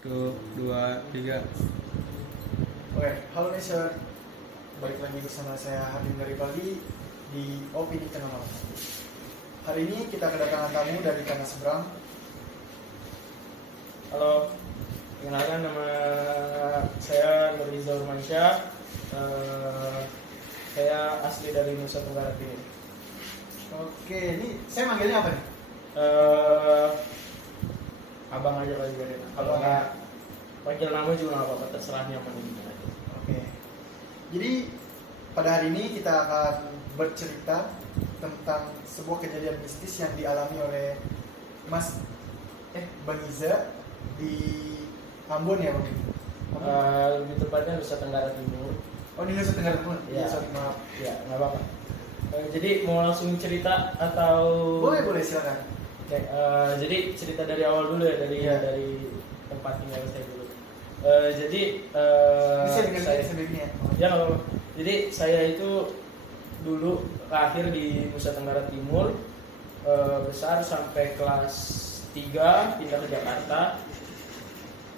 Satu, dua, tiga. Oke, halo Nesher. Balik lagi bersama saya Hadim dari Bali di Opini Tengah Malam. Hari ini kita kedatangan tamu dari tanah seberang. Halo, perkenalkan nama saya Nuriza Urmansyah. Saya asli dari Nusa Tenggara Timur. Oke, ini saya manggilnya apa nih? Abang aja kali ya. Kalau nggak panggil nama juga nggak apa-apa, terserah nyaman ini aja. Oke. Jadi pada hari ini kita akan bercerita tentang sebuah kejadian mistis yang dialami oleh Bang Iza di Ambon ya Bang? Lebih tepatnya Nusa Tenggara Timur. Oh di Nusa Tenggara Timur? Ya. Sorry maaf. Ya, nggak apa-apa. Jadi mau langsung cerita atau? Boleh silakan. Oke, jadi cerita dari awal dulu ya, Iya. dari tempat tinggal saya dulu. Jadi Bisa dengan saya sendirinya. ya nggak apa-apa. Jadi saya itu dulu lahir di Nusa Tenggara Timur, besar sampai kelas 3 pindah ke Jakarta.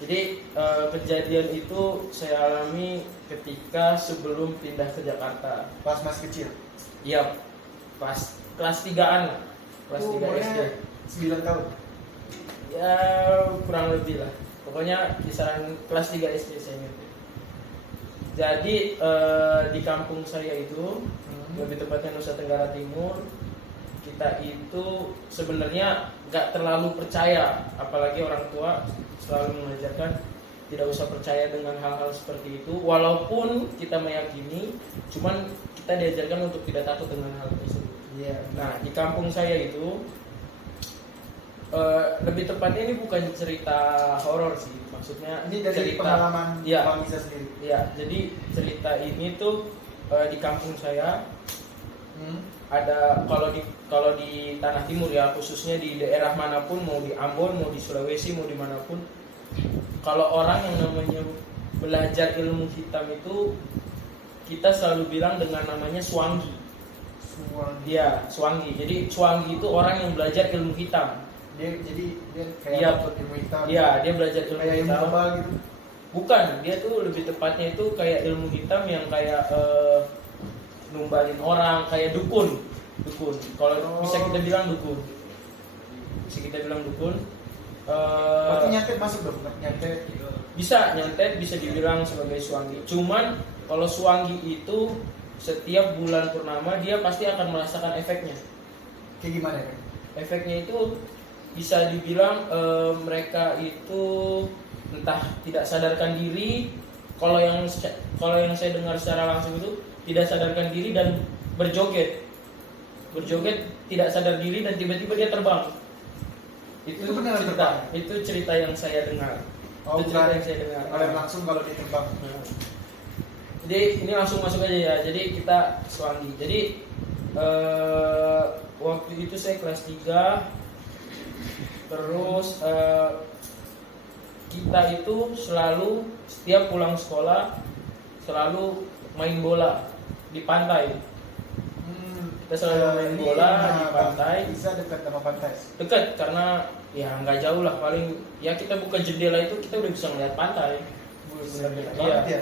Jadi kejadian itu saya alami ketika sebelum pindah ke Jakarta. Pas masih kecil. Iya, pas kelas 3-an lah. Kelas 3 SD. 9 tahun. Ya kurang lebih lah. Pokoknya kisaran kelas 3 SD saya ingat. Jadi di kampung saya itu, lebih tepatnya Nusa Tenggara Timur, kita itu sebenarnya nggak terlalu percaya, apalagi orang tua selalu mengajarkan tidak usah percaya dengan hal-hal seperti itu. Walaupun kita meyakini, cuman kita diajarkan untuk tidak takut dengan hal tersebut. Iya. Nah, di kampung saya itu lebih tepatnya ini bukan cerita horor sih, maksudnya Ini dari cerita pengalaman ya, Bang Iza sendiri. ya. Jadi cerita ini tuh di kampung saya ada, kalau di tanah timur ya, khususnya di daerah manapun, mau di Ambon, mau di Sulawesi, mau dimanapun, kalau orang yang namanya belajar ilmu hitam itu kita selalu bilang dengan namanya Swangi. Dia Swangi. Jadi Swangi itu orang yang belajar ilmu hitam. Dia kayak Iya. dapat ilmu hitam. Iya, dia belajar ilmu Kayak ilmu hitam. kebal gitu. Bukan, dia tuh lebih tepatnya itu kayak ilmu hitam yang kayak numbalin orang, kayak dukun. Kalau bisa kita bilang dukun. Berarti nyantet masuk dong, nyantet. Bisa nyantet, bisa dibilang sebagai Swangi. Cuman kalau Swangi itu setiap bulan purnama dia pasti akan merasakan efeknya. Kayak gimana kan? Efeknya itu bisa dibilang mereka itu entah tidak sadarkan diri. Kalau yang saya dengar secara langsung itu tidak sadarkan diri dan berjoget tidak sadar diri dan tiba-tiba dia terbang. Itu benar cerita terbang? Itu cerita yang saya dengar. Oh, Itu cerita bukan. yang saya dengar. Kalau langsung kalau ditembak. Nah. Jadi ini langsung masuk aja ya. Jadi kita Swangi. Jadi waktu itu saya kelas 3. Terus kita itu selalu setiap pulang sekolah selalu main bola di pantai. Kita selalu main bola di pantai. Bisa dekat sama pantai. Dekat karena ya nggak jauh lah, paling ya kita buka jendela itu kita udah bisa melihat pantai. Iya. Ya.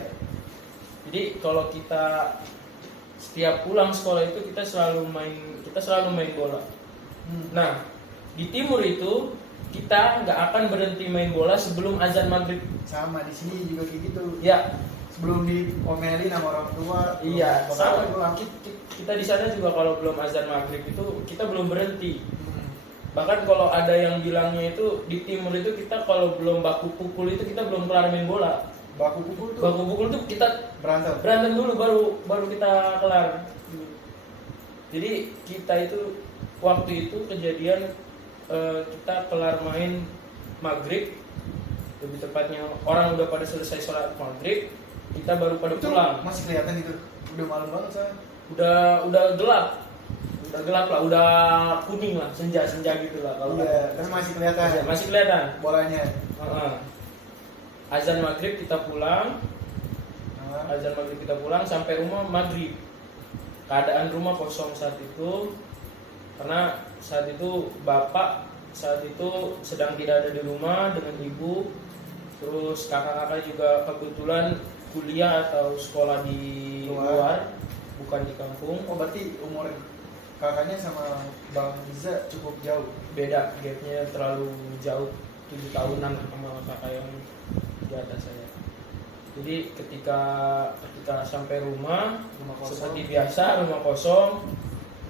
Jadi kalau kita setiap pulang sekolah itu kita selalu main bola. Nah, di timur itu kita nggak akan berhenti main bola sebelum azan maghrib. Sama di sini juga kayak gitu. Ya, Sebelum diomelin sama orang tua. iya. Sama. Sama. Kita di sana juga kalau belum azan maghrib itu kita belum berhenti. Bahkan kalau ada yang bilangnya itu di timur itu kita kalau belum baku pukul itu kita belum kelar main bola. Baku pukul tuh. Baku pukul tuh kita Berantem. dulu baru kita kelar. Jadi kita itu waktu itu kejadian kita kelar main maghrib, lebih tepatnya orang udah pada selesai sholat maghrib, kita baru pada Itu pulang. masih kelihatan itu. Udah malam banget saya. Udah gelap lah, udah kuning lah, senja gitu lah kalau. Iya, tapi masih kelihatan. Masih kelihatan Bolanya. Azan maghrib kita pulang. Sampai rumah maghrib. Keadaan rumah kosong saat itu karena saat itu bapak saat itu sedang tidak ada di rumah dengan ibu. Terus kakak-kakak juga kebetulan kuliah atau sekolah di luar, bukan di kampung. Oh berarti umur kakaknya sama Bang Riza cukup jauh. Beda, gapnya terlalu jauh, 7 tahunan sama kakak yang di atas saya. Jadi ketika sampai rumah kosong. seperti biasa, rumah kosong,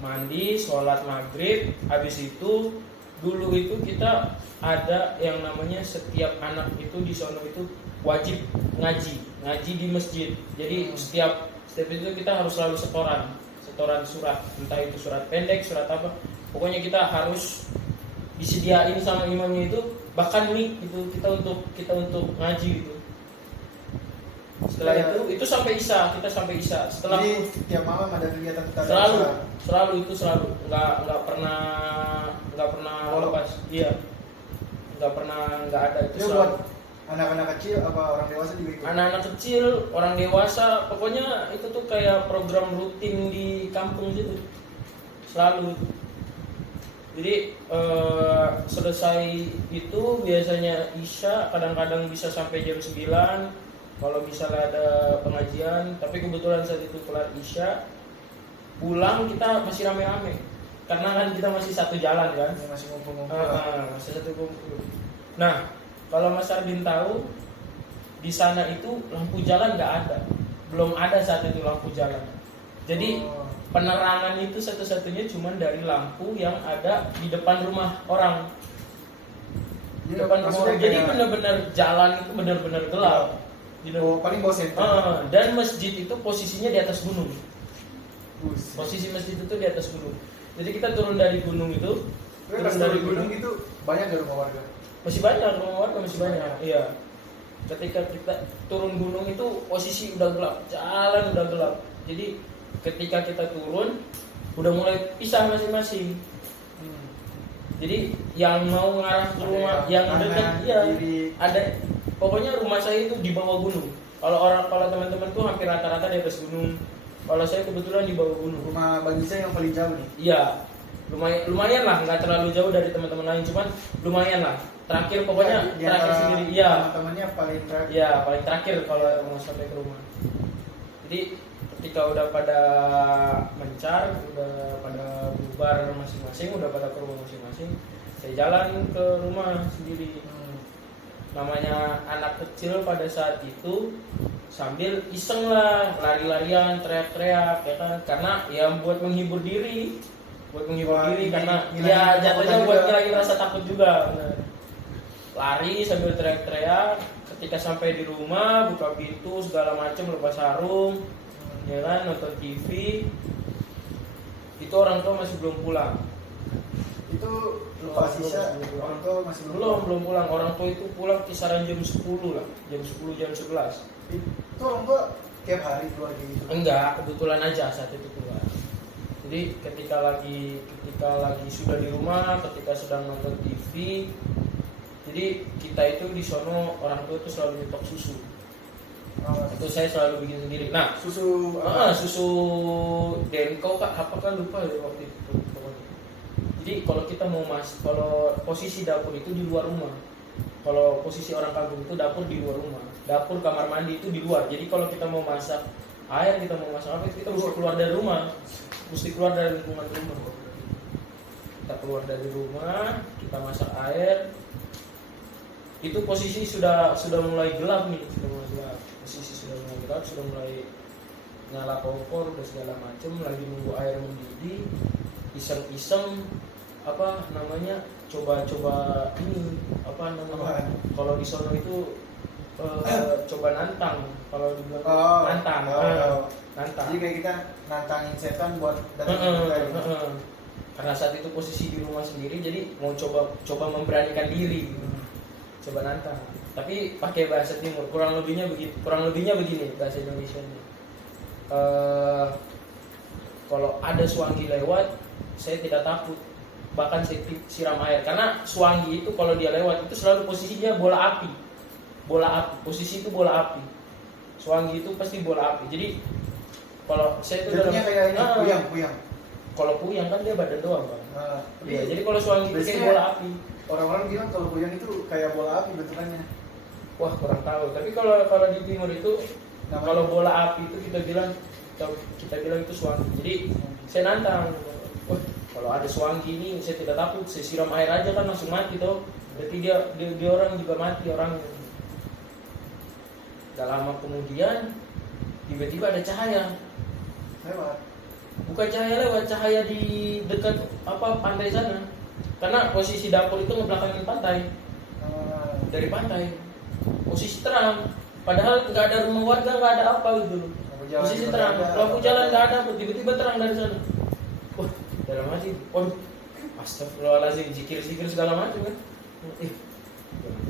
mandi, sholat maghrib, habis itu dulu itu kita ada yang namanya setiap anak itu di sono itu wajib ngaji di masjid. Jadi setiap itu kita harus selalu setoran surat, entah itu surat pendek, surat apa, pokoknya kita harus disediain sama imamnya itu, bahkan nih itu kita untuk ngaji gitu. Setelah itu sampai Isya, kita sampai Isya. Setelah jadi tiap malam ada kegiatan kita selalu nggak pernah lepas. Iya, nggak ada itu selalu. Buat anak-anak kecil apa orang dewasa juga ikut? Anak-anak kecil, orang dewasa, pokoknya itu tuh kayak program rutin di kampung gitu, selalu. Jadi selesai itu biasanya Isya, kadang-kadang bisa sampai jam 9 kalau misalnya ada pengajian. Tapi kebetulan saat itu kelar Isya, pulang kita masih rame-rame karena kan kita masih satu jalan kan, masih ngumpul-ngumpul. Masih satu kumpul. Nah, kalau Mas Ardin tahu, di sana itu lampu jalan nggak ada, belum ada saat itu lampu jalan. Jadi penerangan itu satu-satunya cuma dari lampu yang ada di depan rumah orang. Di depan rumah orang. Jadi benar-benar jalan itu benar-benar gelap. Paling bawah senter. Dan masjid itu posisinya di atas gunung. Posisi masjid itu di atas gunung. Jadi kita turun dari gunung itu. Turun dari gunung itu banyak gak rumah warga? Masih banyak rumah warga, masih banyak. Iya. Ketika kita turun gunung itu posisi udah gelap, jalan udah gelap. Jadi ketika kita turun udah mulai pisah masing-masing. Jadi yang mau ngarah ke rumah yang dekat ada. Pokoknya rumah saya itu di bawah gunung. Kalau teman-teman tuh hampir rata-rata di atas gunung. Kalau saya kebetulan di bawah gunung. Rumah Bang Iza yang paling jauh nih? Iya, lumayan lah, nggak terlalu jauh dari teman-teman lain, cuman lumayan lah. Terakhir pokoknya terakhir sendiri. Iya. Teman-temannya paling terakhir. Iya, paling terakhir kalau mau sampai ke rumah. Jadi ketika udah pada mencar, udah pada bubar masing-masing, udah pada ke rumah masing-masing, saya jalan ke rumah sendiri. Namanya anak kecil pada saat itu sambil iseng lah, lari-larian, teriak-teriak ya kan, karena ya buat menghibur diri karena ya jatuhnya buat ngilangin rasa takut juga. Lari sambil teriak-teriak. Ketika sampai di rumah, buka pintu segala macam, lepas sarung, ya kan, nonton TV. Itu orang tua masih belum pulang. Itu lupa sisa orang tua masih belum pulang. Orang tua itu pulang kisaran jam 10 lah, jam 10 jam 11. Itu orang tua tiap hari keluar gitu? Enggak, kebetulan aja saat itu keluar. Jadi ketika lagi sudah di rumah, ketika sedang nonton TV, jadi kita itu di sono orang tua itu selalu nyetok susu. Itu saya selalu bikin sendiri. Nah, susu Denko kak, apakah lupa ya waktu itu. Jadi kalau kita mau kalau posisi dapur itu di luar rumah. Kalau posisi orang kampung itu dapur di luar rumah. Dapur kamar mandi itu di luar. Jadi kalau kita mau masak air, kita mau masak apa, kita mesti keluar dari rumah. Mesti keluar dari lingkungan rumah. Kita keluar dari rumah, kita masak air. Itu posisi sudah mulai gelap nih, Posisi sudah mulai gelap, sudah mulai nyala kompor dan segala macam, lagi nunggu air mendidih. Iseng-iseng coba ini kalau di sono itu coba nantang, kalau dibilang nantang. Jadi kayak kita nantangin setan buat datang kita. Karena saat itu posisi di rumah sendiri, jadi mau coba memberanikan diri, coba nantang. Tapi pakai bahasa Timur, kurang lebihnya begini bahasa Indonesianya. Kalau ada suanggi lewat, saya tidak takut, bahkan saya siram air, karena suanggi itu kalau dia lewat itu selalu posisinya bola api, posisi itu bola api, suanggi itu pasti bola api. Jadi kalau saya itu jadinya kayak puyang. Kalau puyang kan dia badan doang bang. Jadi kalau suanggi itu kayak bola api. Orang-orang bilang kalau puyang itu kayak bola api bentukannya. wah kurang tahu. Tapi kalau di timur itu Namanya? kalau bola api itu kita bilang itu suanggi. Jadi saya nantang, wah kalau ada suanggi ini saya tidak takut, saya siram air aja kan langsung mati toh. Berarti dia orang juga mati orang. Gak lama kemudian tiba-tiba ada cahaya. Lewat. Bukan cahaya lewat, cahaya di dekat pantai sana. Karena posisi dapur itu ngebelakangin pantai. Dari pantai posisi terang, padahal nggak ada rumah warga, nggak ada apa gitu. Posisi terang, lampu jalan nggak ada, tiba-tiba terang dari sana. Wah, dalam hati, waduh, astagfirullahaladzim, zikir segala macam kan.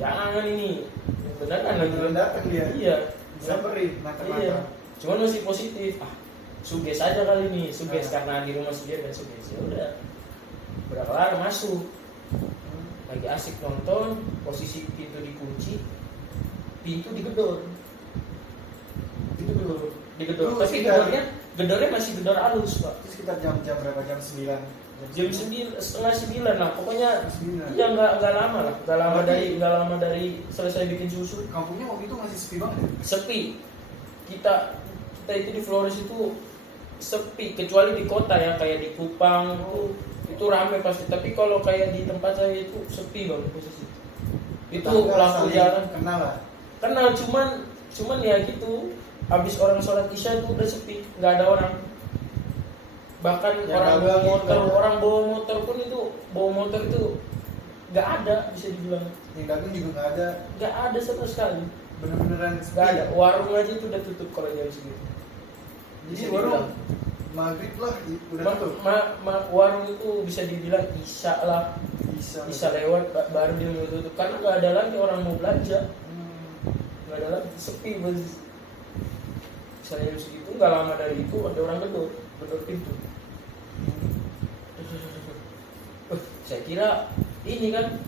Jangan ini, beneran lagi. Belum datang dia. Iya. Samperin, mata-mata. Iya. Cuman masih positif. Suges aja kali ini, suges karena di rumah suges dan suges. Ya udah, udah kelar masuk. Lagi asik nonton, posisi pintu dikunci, pintu digedor. Tapi gedornya masih gedor halus, Pak. Itu sekitar jam berapa? Jam 9. Jam 9, 9:30 lah, pokoknya 9. iya nggak lama lah, nggak lama dari selesai bikin susu. Kampungnya waktu itu masih sepi banget ya? Sepi. Kita itu di Flores itu sepi, kecuali di kota ya, kayak di Kupang itu ramai pasti. Tapi kalau kayak di tempat saya itu sepi banget posisi. Itu lampu jalan kenal, cuman ya gitu. Habis orang sholat isya itu udah sepi, nggak ada orang. Bahkan ya, orang bawa motor pun itu nggak ada, bisa dibilang. Yang dagang juga nggak ada sama sekali. Bener-beneran sepi. Nggak ada, warung aja itu udah tutup kalau jam segitu. Jadi warung maghrib lah udah tutup. Warung itu bisa dibilang isya lah. Isya lewat baru dia mulai tutup karena nggak ada lagi orang mau belanja. Nggak ada lagi, sepi banget. Misalnya segitu, nggak lama dari itu ada orang gedor pintu. Saya kira ini kan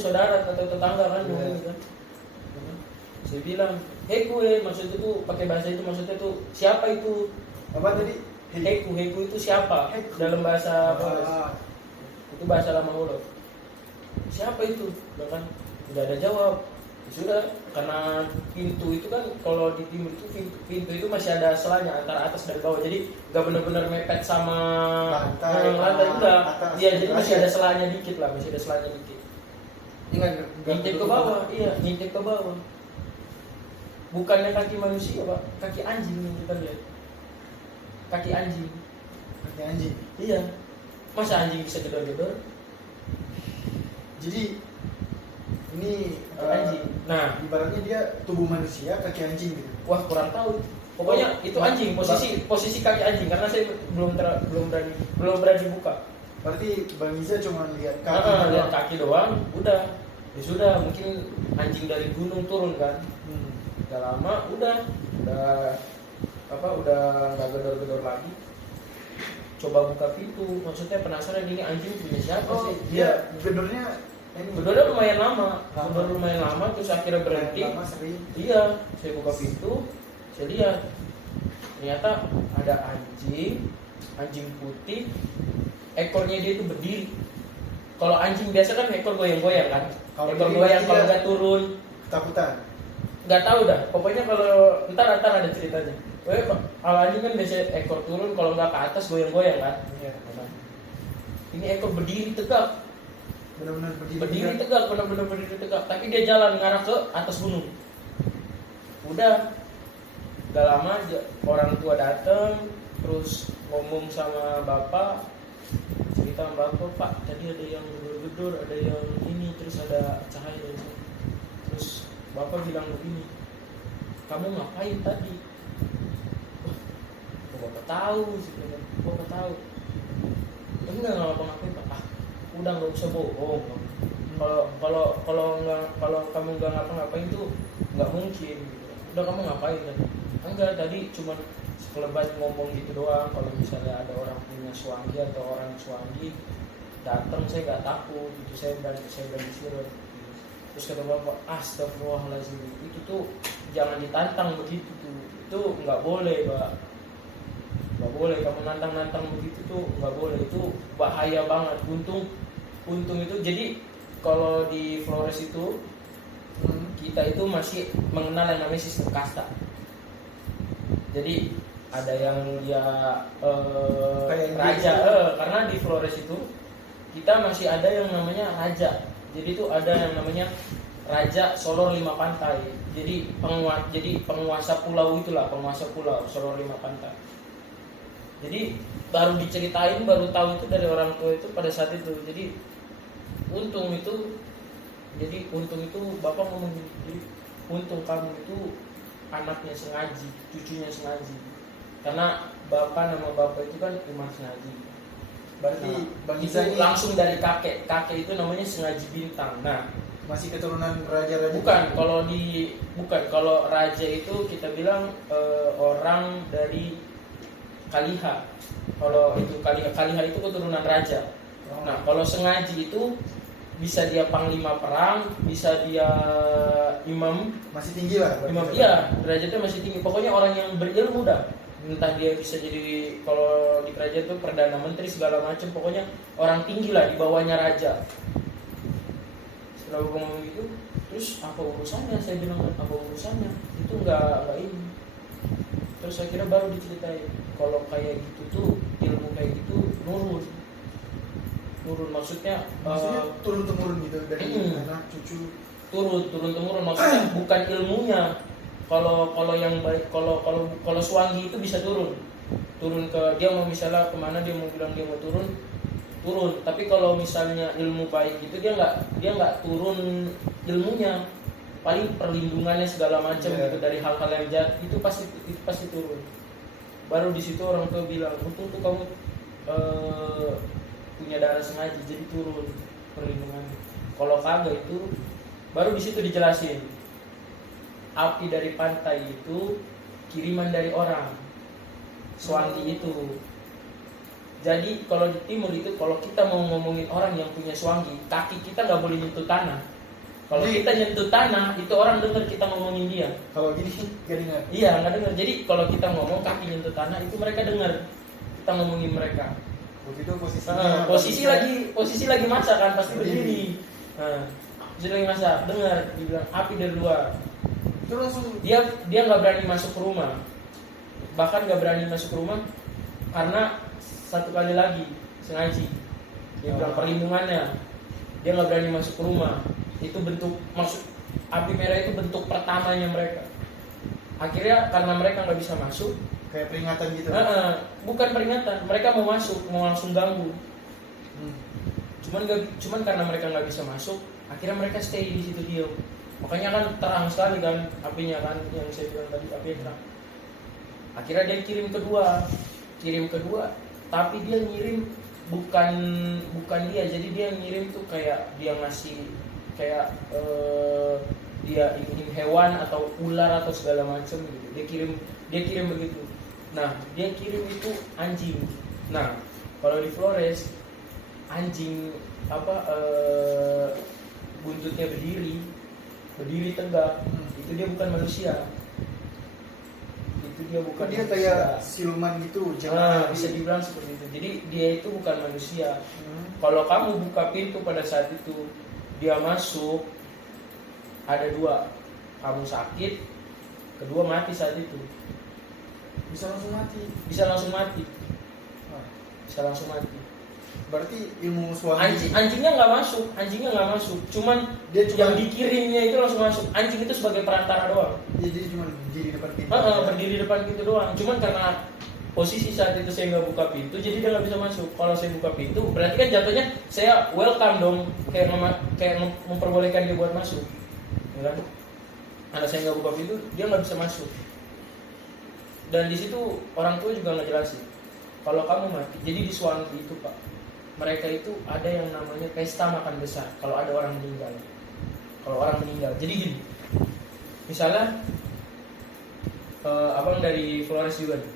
saudara atau tetangga kan, kan. Saya bilang, gue maksudnya tuh pakai bahasa itu, maksudnya tuh siapa itu? Apa tadi? Heku itu siapa? Dalam bahasa itu bahasa lama Holo. Siapa itu? Bahkan tidak ada jawab. Sudah, karena pintu itu kan kalau di timur itu pintu itu masih ada selanya antara atas dan bawah, jadi nggak benar-benar mepet sama lantai enggak. Iya, jadi masih ada selanya dikit lah, ngintip ke bawah, ngintip ke bawah. Bukannya kaki manusia, Pak, kaki anjing yang kita lihat. Kaki anjing. Iya. Masa anjing bisa gedor-gedor? Jadi ini anjing. Nah, ibaratnya dia tubuh manusia, kaki anjing gitu. Wah, kurang tahu. Pokoknya itu anjing, posisi kaki anjing, karena saya belum berani buka. Berarti Bang Iza cuma lihat kaki lihat kaki doang, udah. Ya sudah, mungkin anjing dari gunung turun kan. Udah lama, udah nggak gedor-gedor lagi. Coba buka pintu, maksudnya penasaran ini anjing punya siapa sih? Dia gedornya lumayan lama, terus akhirnya berhenti. Iya, saya buka pintu, saya lihat ternyata ada anjing putih, ekornya dia itu berdiri. Kalau anjing biasa kan ekor goyang-goyang kan, ekor goyang kalau nggak turun. Ketakutan. Nggak tahu dah, pokoknya kalau ntar ada ceritanya. Kalau anjing kan biasa ekor turun, kalau nggak ke atas goyang-goyang kan. Iya. Ini ekor berdiri tegak. Benar-benar berdiri tegak, tapi dia jalan ngarah ke atas gunung. Udah, gak lama orang tua datang, terus ngomong sama bapak, cerita sama bapak, Pak, tadi ada yang gedor-gedor, ada yang ini, terus ada cahaya dari sana. Terus bapak bilang begini, kamu ngapain tadi? Wah, bapak tahu sih, bapak tahu. Enggak ngapa-ngapain, Pak. Udah nggak usah bohong. Kalau kamu nggak ngapa-ngapain tuh nggak mungkin. Udah, kamu ngapain kan? Enggak, tadi cuma sekelebat ngomong gitu doang. Kalau misalnya ada orang punya suanggi atau orang suanggi datang, saya nggak takut. Itu saya berani suruh. Terus kata bapak, astagfirullahaladzim, itu tuh jangan ditantang begitu tuh. Itu nggak boleh, Pak. Nggak boleh kamu nantang begitu tuh, nggak boleh, itu bahaya banget. Untung itu, jadi kalau di Flores itu kita itu masih mengenal yang namanya sistem kasta. Jadi ada yang dia Kayak raja, Inggris. karena di Flores itu kita masih ada yang namanya raja. Jadi itu ada yang namanya Raja Solor Lima Pantai. Jadi penguasa pulau itulah, penguasa pulau Solor Lima Pantai. Jadi baru diceritain, baru tahu itu dari orang tua itu pada saat itu. Jadi untung itu bapak ngomong, jadi untung kamu itu anaknya sengaji, cucunya sengaji. Karena nama bapak itu kan Umar Sengaji. Berarti Bang Itu Iza ini langsung dari kakek itu namanya Sengaji Bintang. Nah, masih keturunan raja-raja. bukan kalau raja itu kita bilang orang dari Kaliha. Kalau itu Kaliha itu keturunan raja. Oh. Nah, kalau Sengaji itu bisa dia panglima perang, bisa dia imam. Masih tinggi lah. berarti. Imam, iya, derajatnya masih tinggi. Pokoknya orang yang berilmu dah. Entah dia bisa jadi, kalau di kerajaan itu perdana menteri segala macam. Pokoknya orang tinggi lah, di bawahnya raja. Setelah gue ngomong gitu, terus apa urusannya? Saya bilang apa urusannya? Itu nggak ini. Terus akhirnya baru diceritain kalau kayak gitu tuh, ilmu kayak gitu nurun maksudnya turun temurun gitu dari anak cucu. turun temurun maksudnya bukan ilmunya. Kalau yang baik, kalau Swangi itu bisa turun ke dia mau misalnya kemana dia mau bilang dia mau turun. Tapi kalau misalnya ilmu baik itu dia nggak turun ilmunya, paling perlindungannya segala macam gitu dari hal-hal yang jahat itu pasti turun. Baru di situ orang tua bilang untung tuh kamu punya darah Sengaji jadi turun perlindungannya. Kalau kagak itu baru di situ dijelasin api dari pantai itu kiriman dari orang Swangi itu. Jadi kalau di timur itu kalau kita mau ngomongin orang yang punya Swangi, kaki kita nggak boleh nyentuh tanah. Kalau kita nyentuh tanah itu orang dengar kita ngomongin dia. Kalau gini gak dengar. Iya nggak dengar. Jadi kalau kita ngomong kaki nyentuh tanah itu mereka dengar kita ngomongin mereka. Begitu posisinya. Posisi lagi masak kan pasti berdiri. Posisi lagi masak dengar dibilang api dari luar. Itu langsung Dia nggak berani masuk ke rumah. Bahkan nggak berani masuk ke rumah karena satu kali lagi Sengaji dia bilang perlindungannya, dia nggak berani masuk ke rumah. Itu bentuk maksud api merah itu bentuk pertamanya mereka. Akhirnya karena mereka nggak bisa masuk, kayak peringatan gitu. bukan peringatan, mereka mau masuk, mau langsung ganggu. Cuman karena mereka nggak bisa masuk, akhirnya mereka stay di situ diam. Makanya kan terang sekali kan apinya kan, yang saya bilang tadi apinya terang. Akhirnya dia kirim kedua, tapi dia ngirim bukan dia, jadi dia ngirim tuh kayak dia ngasih kayak dia ingin hewan atau ular atau segala macam gitu. Dia kirim begitu. Nah, dia kirim itu anjing. Nah, kalau di Flores anjing buntutnya berdiri tegak, itu dia bukan manusia. Dia bukan dia manusia. Kayak siluman gitu, bisa dibilang seperti itu. Jadi dia itu bukan manusia. Kalau kamu buka pintu pada saat itu dia masuk, ada dua, kamu sakit, kedua mati saat itu. Bisa langsung mati. Berarti ilmu Swangi Anjingnya nggak masuk, cuman dia yang dikirimnya itu langsung masuk. Anjing itu sebagai perantara doang. Dia jadi cuma berdiri depan pintu. Berdiri depan pintu doang. Cuman karena posisi saat itu saya nggak buka pintu, jadi dia nggak bisa masuk. Kalau saya buka pintu, berarti kan jatuhnya saya welcome dong, kayak memperbolehkan dia buat masuk, ya kan? Karena saya nggak buka pintu, dia nggak bisa masuk. Dan di situ orang tua juga nggak jelasin. Kalau kamu mati, jadi di Swangi itu Pak, mereka itu ada yang namanya pesta makan besar. Kalau ada orang meninggal, jadi gini, misalnya abang dari Flores juga nih.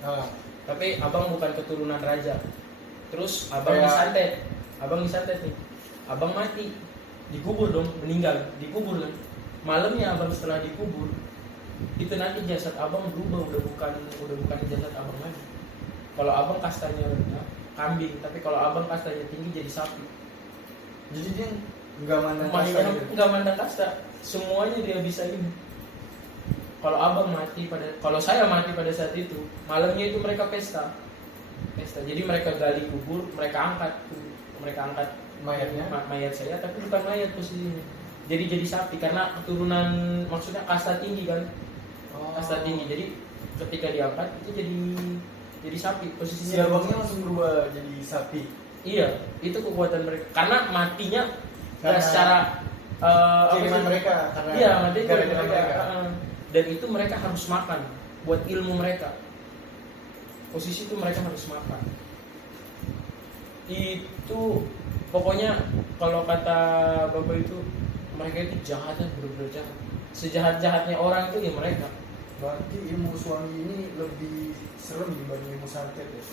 Tapi abang bukan keturunan raja. Terus abang disantet nih. Abang mati, dikubur dong, meninggal, dikubur kan. Malamnya abang setelah dikubur, itu nanti jasad abang berubah, udah bukan jasad abang lagi. Kalau abang kastanya rendah, kambing, tapi kalau abang kastanya tinggi jadi sapi. Jadi dia nggak mandang kasta. Nggak mandang kasta. semuanya dia bisa ini. Kalau saya mati pada saat itu, malamnya itu mereka pesta. Jadi mereka gali kubur, mereka angkat Mayatnya? mayat saya, tapi bukan mayat posisinya. Jadi sapi karena keturunan, maksudnya kasta tinggi kan, kasta tinggi. Jadi ketika diangkat itu jadi sapi posisinya. Si abangnya langsung berubah jadi sapi. Iya, itu kekuatan mereka. Karena matinya Karena secara kiriman mereka, karena iya, mati gara-gara mereka. mereka. Dan itu mereka harus makan buat ilmu mereka. Posisi itu mereka harus makan. Itu pokoknya kalau kata bapak itu, mereka itu jahatnya benar-benar jahat. Sejahat-jahatnya orang itu ya mereka. Berarti ilmu suami ini lebih serem dibanding ilmu santet ya?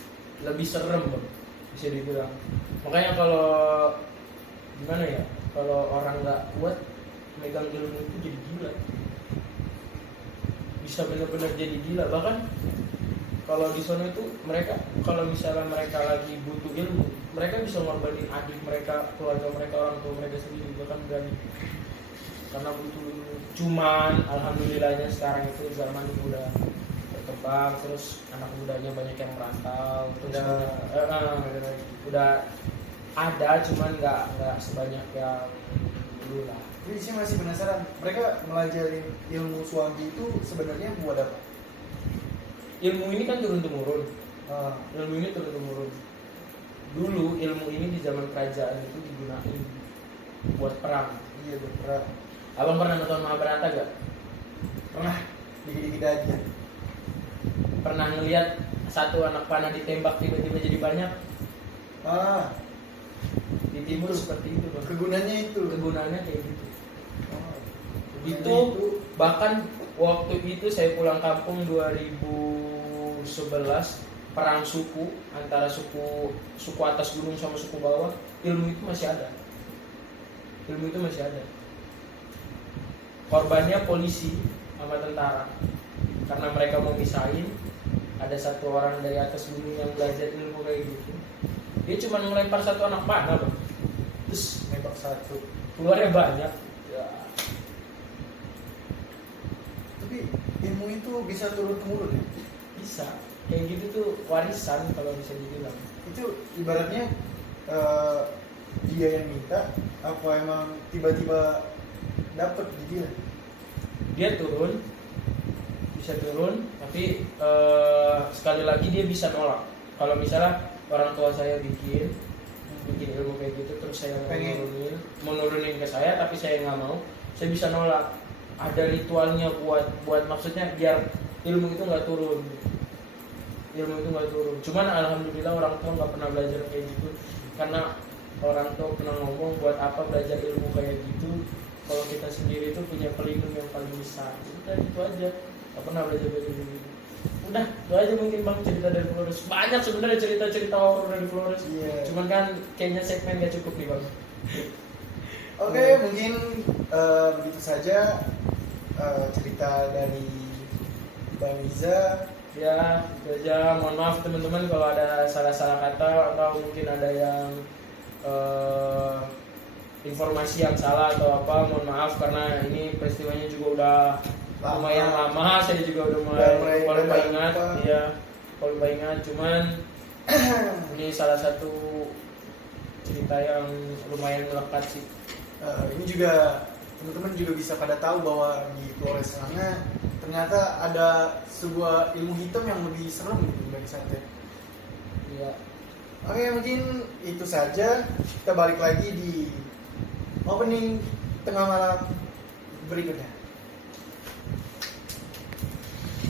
Lebih serem bang, bisa dibilang. Makanya kalau gimana ya, kalau orang nggak kuat megang ilmu itu jadi gila, bisa benar-benar jadi gila. Bahkan kalau di sana itu mereka, kalau misalnya mereka lagi butuh ilmu, mereka bisa ngorbanin adik mereka, keluarga mereka, orang tua mereka sendiri, bahkan berani karena butuh ilmu. Cuman alhamdulillahnya sekarang itu zaman udah berkembang, terus anak mudanya banyak yang merantau, terus udah ada, cuman nggak sebanyak yang dulu lah. Jadi saya masih penasaran, mereka melajari ilmu suami itu sebenarnya buat apa? Ilmu ini kan turun-temurun. Ah, Ilmu ini turun-temurun. Dulu ilmu ini di zaman kerajaan itu digunakan buat perang. iya berperang. Abang pernah nonton Mahabharata gak? Pernah dikit-dikit aja. Pernah ngelihat satu anak panah ditembak tiba-tiba jadi banyak? Ah, Di timur seperti itu bang. kegunaannya itu. Kegunaannya kayak gitu. Oh, Itu bahkan waktu itu saya pulang kampung 2011, perang suku antara suku atas gunung sama suku bawah, ilmu itu masih ada. Ilmu itu masih ada. Korbannya polisi sama tentara. Karena mereka mau misahin, ada satu orang dari atas gunung yang belajar ilmu kayak gitu. Dia cuma melempar satu anak panah bang, terus nembak satu. keluarnya banyak. Ya, Tapi ilmu itu bisa turun temurun ya? bisa. Kayak gitu tuh warisan kalau bisa dibilang. Itu ibaratnya dia yang minta, apa emang tiba-tiba dapat dia? Dia turun, bisa turun, tapi sekali lagi dia bisa nolak. Kalau misalnya orang tua saya bikin ilmu kayak gitu, terus saya mau nurunin ke saya, tapi saya nggak mau, saya bisa nolak. Ada ritualnya buat maksudnya biar ilmu itu nggak turun. Cuman alhamdulillah orang tua nggak pernah belajar kayak gitu, karena orang tua pernah ngomong buat apa belajar ilmu kayak gitu kalau kita sendiri itu punya pelindung yang paling besar. Udah itu aja, nggak pernah belajar kayak gitu. Udah itu aja mungkin bang cerita dari Flores. Banyak sebenarnya cerita horor dari Flores. Iya. Cuman kan kayaknya segmen gak cukup nih bang. Oke, mungkin begitu saja cerita dari Bang Iza. Ya itu aja. Mohon maaf teman-teman kalau ada salah-salah kata atau mungkin ada yang informasi yang salah atau apa. Mohon maaf karena ini peristiwanya juga udah lumayan lama. Saya juga udah mulai ingat. Iya, lupa ingat. Cuman ini salah satu cerita yang lumayan melekat sih. Ini juga teman-teman juga bisa pada tahu bahwa di Flores sana ternyata ada sebuah ilmu hitam yang lebih serem gitu dari santet. Iya. Oke, mungkin itu saja. Kita balik lagi di opening tengah malam berikutnya.